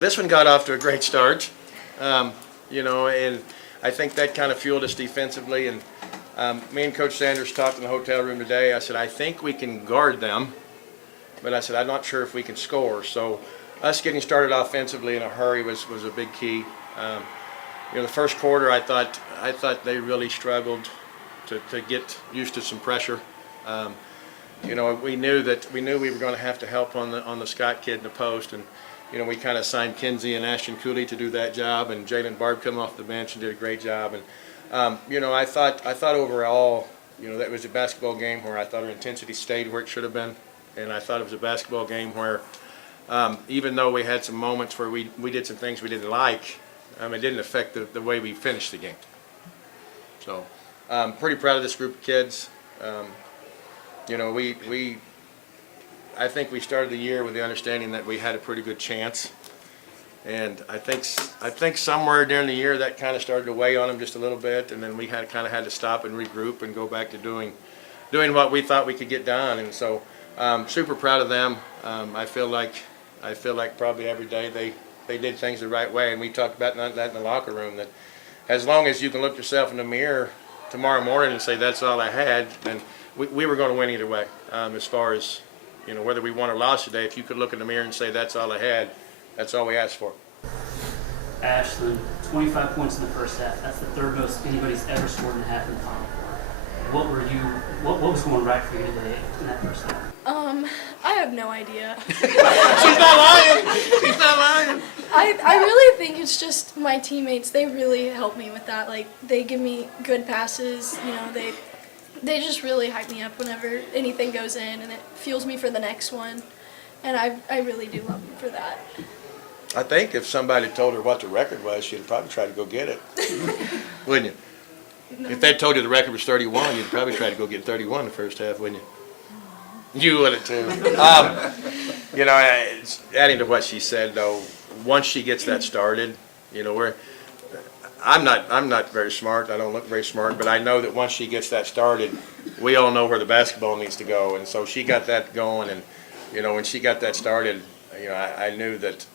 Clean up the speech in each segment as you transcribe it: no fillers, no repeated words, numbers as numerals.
This one got off to a great start, and I think that kind of fueled us defensively. And me and Coach Sanders talked in the hotel room today. I said, I think we can guard them, but I said, I'm not sure if we can score. So us getting started offensively in a hurry was a big key. The first quarter, I thought they really struggled to get used to some pressure. We knew we were going to have to help on the Scott kid in the post, and we kind of signed Kinsey and Ashton Cooley to do that job, and Jalen Barb come off the bench and did a great job. And I thought overall, that was a basketball game where I thought our intensity stayed where it should have been, and I thought it was a basketball game where even though we had some moments where we did some things we didn't like, it didn't affect the way we finished the game. So I'm pretty proud of this group of kids. I think we started the year with the understanding that we had a pretty good chance, and I think somewhere during the year that kind of started to weigh on them just a little bit, and then we had to stop and regroup and go back to doing what we thought we could get done. And so super proud of them. I feel like probably every day they did things the right way, and we talked about that in the locker room, that as long as you can look yourself in the mirror tomorrow morning and say that's all I had, then we were going to win either way. As far as whether we won or lost today, if you could look in the mirror and say that's all I had, that's all we asked for. Ashland, 25 points in the first half. That's the third most anybody's ever scored in a half in the Final Four. What was going right for you today in that first half? I have no idea. She's not lying. She's not lying. I really think it's just my teammates. They really help me with that. Like, they give me good passes. They just really hype me up whenever anything goes in, and it fuels me for the next one. And I really do love them for that. I think if somebody told her what the record was, she'd probably try to go get it. Wouldn't you? No. If they told you the record was 31, you'd probably try to go get 31 the first half, wouldn't you? You would have too. Adding to what she said though, once she gets that started, I'm not very smart. I don't look very smart, but I know that once she gets that started, we all know where the basketball needs to go, and so she got that going. And when she got that started, I knew that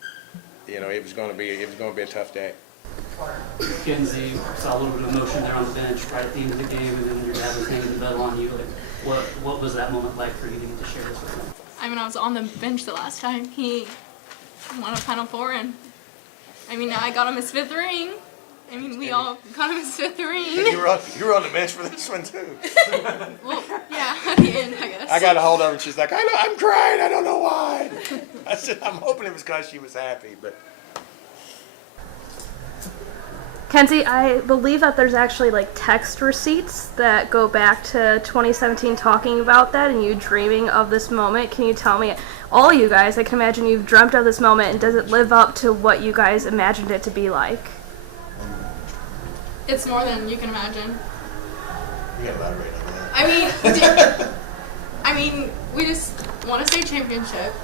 it was going to be a tough day. Kinsey saw a little bit of emotion there on the bench right at the end of the game, and then your dad was hanging the bell on you. What was that moment like for you to get to share this with him? I was on the bench the last time he won a Final Four, and I got him his 5th ring. We all got him his 5th ring. You were on the bench for this one too. Well, yeah, at the end, I guess. I got a hold of her and she's like, I'm crying. I don't know why. I said, I'm hoping it was because she was happy, but. Kenzie, I believe that there's actually text receipts that go back to 2017 talking about that and you dreaming of this moment. Can you tell me, all you guys, I can imagine you've dreamt of this moment, and does it live up to what you guys imagined it to be like? It's more than you can imagine. You gotta elaborate on that. We just won a state championship.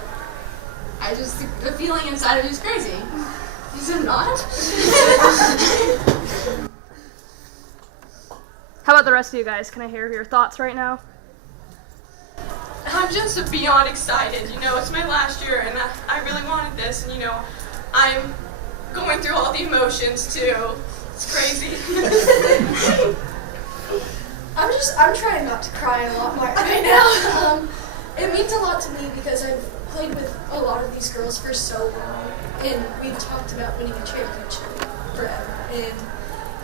The feeling inside of you is crazy. Is it not? How about the rest of you guys? Can I hear your thoughts right now? I'm just beyond excited. It's my last year, and I really wanted this, and I'm going through all the emotions too. It's crazy. I'm trying not to cry a lot more right now. It means a lot to me because I've played with a lot of these girls for so long, and we've talked about winning a championship forever, and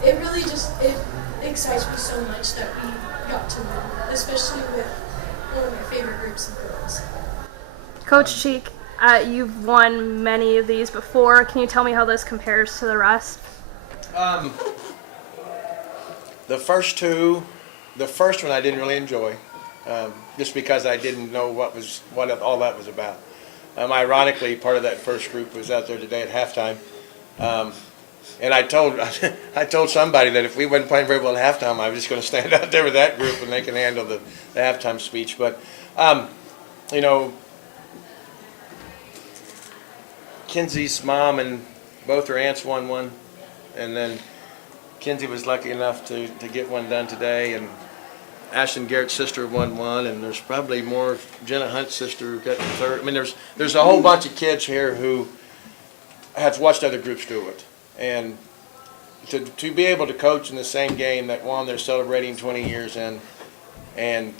it really it excites me so much that we got to win, especially with one of my favorite groups of girls. Coach Cheek, you've won many of these before. Can you tell me how this compares to the rest? The first one I didn't really enjoy, just because I didn't know what all that was about. Ironically, part of that first group was out there today at halftime, and I told somebody that if we wasn't playing very well at halftime, I was just going to stand out there with that group and they can handle the halftime speech. But Kinsey's mom and both her aunts won one, and then Kinsey was lucky enough to get one done today, and Ashton Garrett's sister won one, and there's probably more. Jenna Hunt's sister got the third. There's a whole bunch of kids here who has watched other groups do it. And to be able to coach in the same game that one they're celebrating 20 years in, and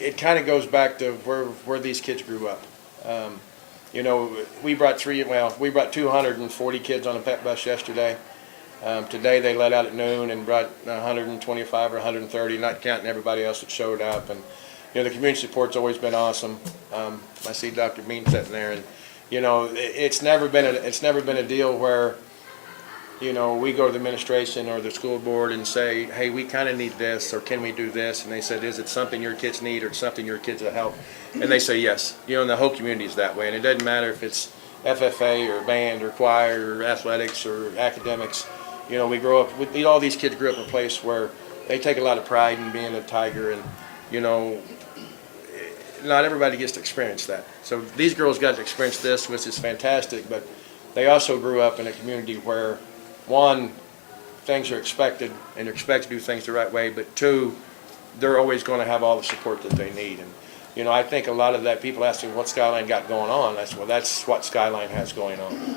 it kind of goes back to where these kids grew up. You know, we brought 240 kids on a pep bus yesterday. Today they let out at noon and brought 125 or 130, not counting everybody else that showed up. And you know, the community support's always been awesome. I see Dr. Bean sitting there, and you know, it's never been a deal where, you know, we go to the administration or the school board and say, hey, we kind of need this, or can we do this? And they said, is it something your kids need or something your kids will help? And they say yes. You know, and the whole community is that way. And it doesn't matter if it's FFA or band or choir or athletics or academics. You know, all these kids grew up in a place where they take a lot of pride in being a Tiger, and, you know, not everybody gets to experience that. So these girls got to experience this, which is fantastic, but they also grew up in a community where, one, things are expected, and you're expected to do things the right way, but two, they're always going to have all the support that they need. And, you know, I think a lot of that, people ask me what Skyline got going on. I said, well, that's what Skyline has going on.